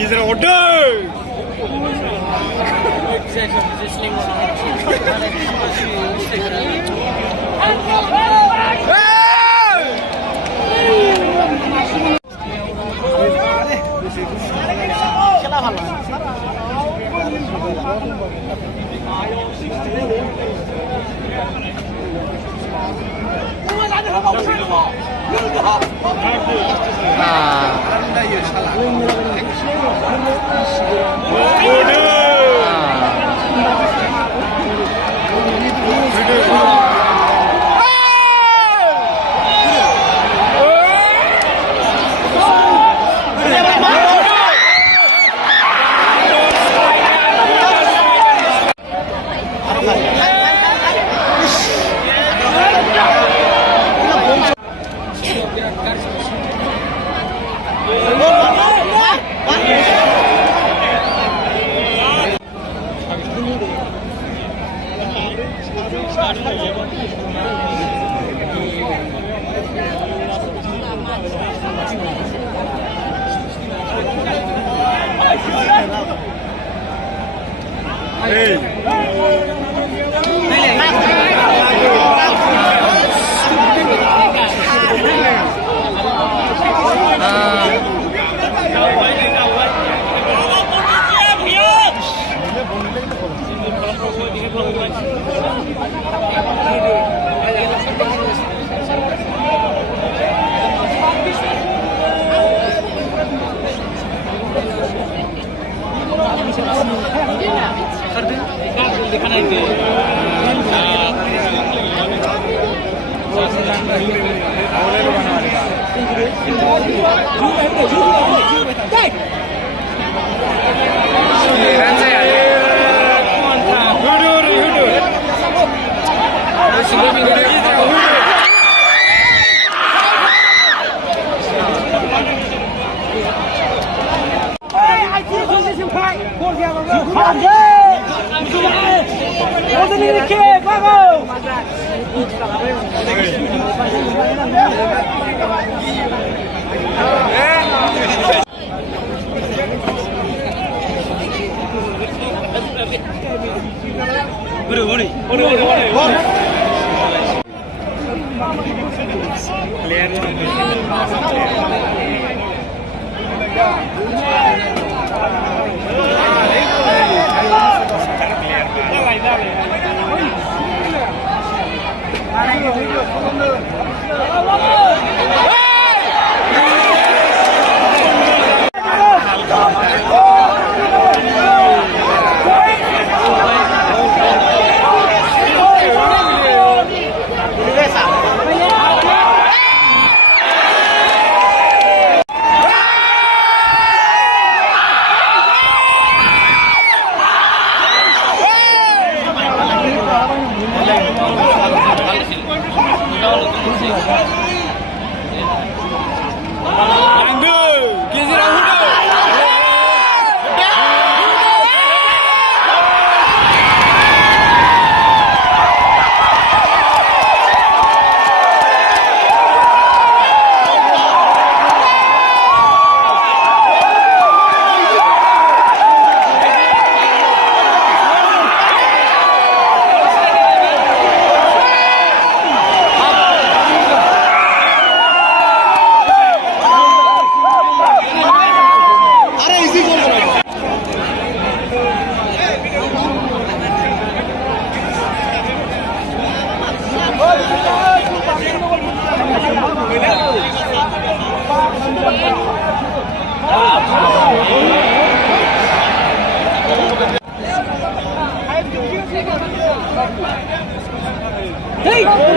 He's an order! What? Hey,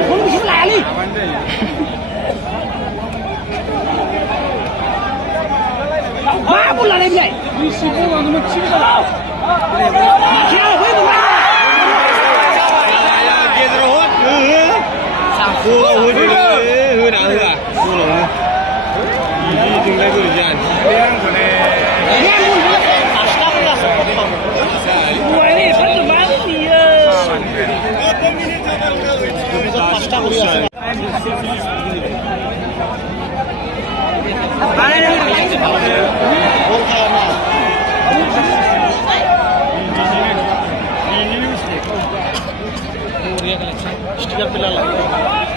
không biết lại đi. Má cũng là em vậy. Đi xin cô nó mà chịu sao? Theo với tôi. Kia rồi hốt. Sao cô hốt đi. Hư nào hư à? Cô rồi. Đi từng đây rồi dàn. Đang còn này.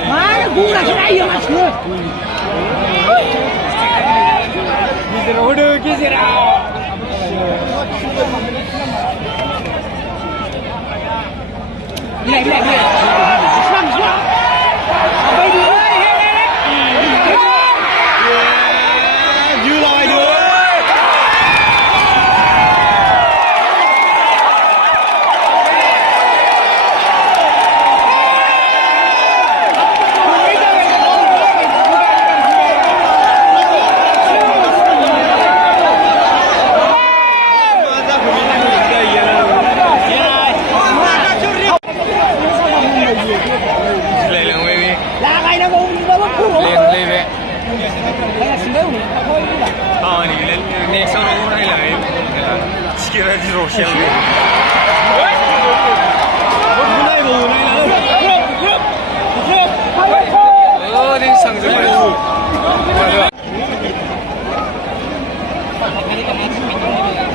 Mana gula saya yang asli. Kita udah kita. Lek. Islam. Apa itu?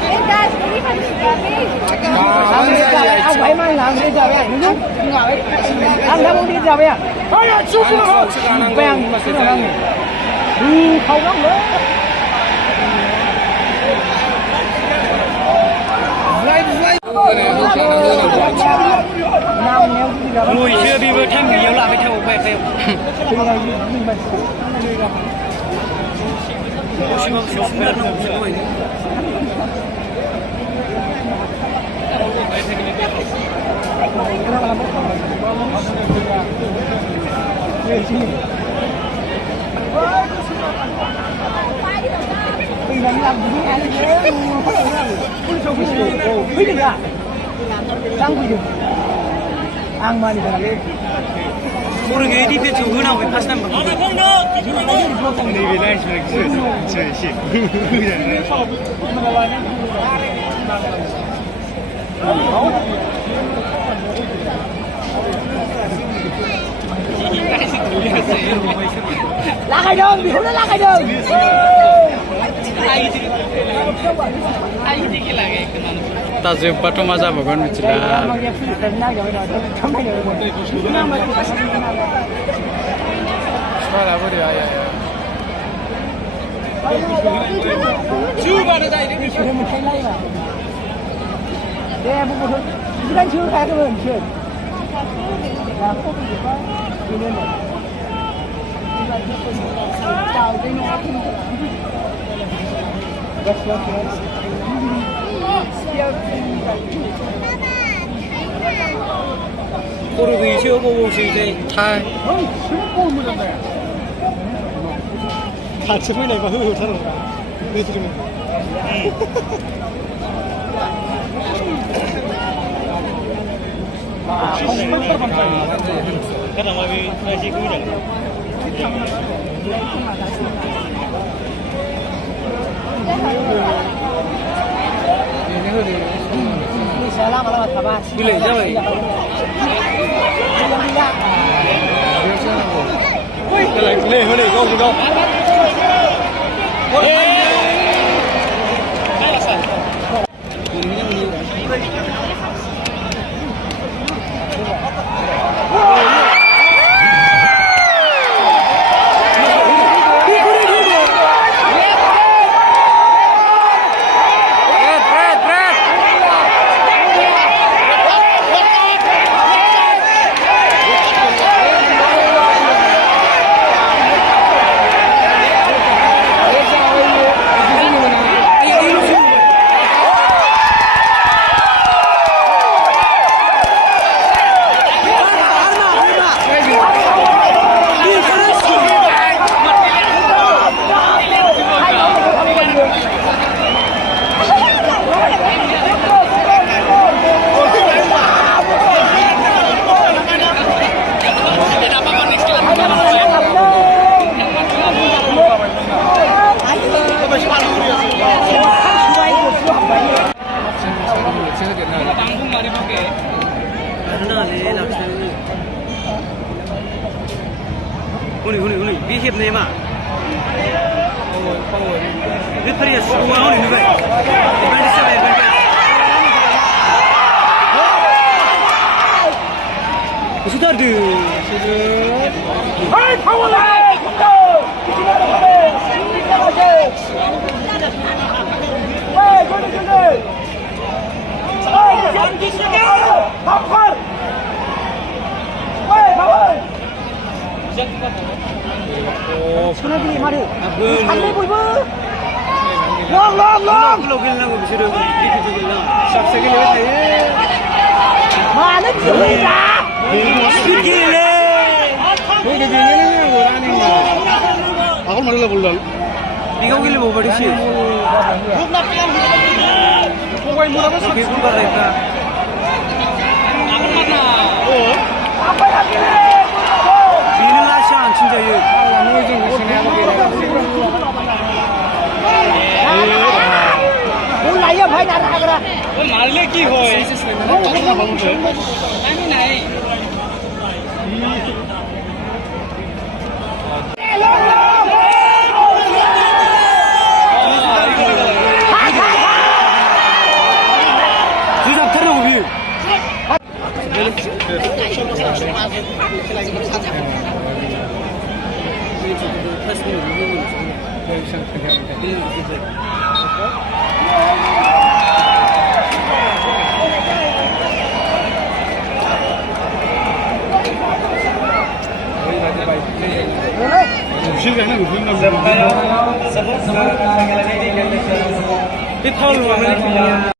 Hey guys, Ông phải mang làm đi giờ vậy, đúng không? Anh đã muốn đi giờ vậy à? Chúc mừng. Bèn mà xin lỗi. Không lắm nữa. Ngồi chưa đi với thăm nhiều là phải theo khỏe phèo. 모르게 디펜스 흔하고 파스 한번 네 나이스 시 Lạc đường, bị hút nó lạc đường. ता जो बाटो मजा भगवान Mithila 꼬르기 쉬어보고 이제 다 같이 보이네 이거 흐흐 타는 거야 왜 들으면 Gila, jauh ya? Boleh, kau. Huni, đi hiệp này mà. Rất phải là số áo này như vậy. Bên sau này bên kia. 수다 드. Hey, 파워라! 소나기 말이 안돼 보이브 롱 글로길라고 비시를 이렇게 저기나 싹세게 해야 많은 지휘자 스킬래 거기 비행하는 거 아닌 거 아까 말라 볼라 네가 오길래 뭐 버리시 뭐가 뭐라고 저기 불가라니까 안 만나 아빠야 비는 아시안 진짜 이 몰라요 phải 나라 그래 말래 কি হয় আমি নাই Itu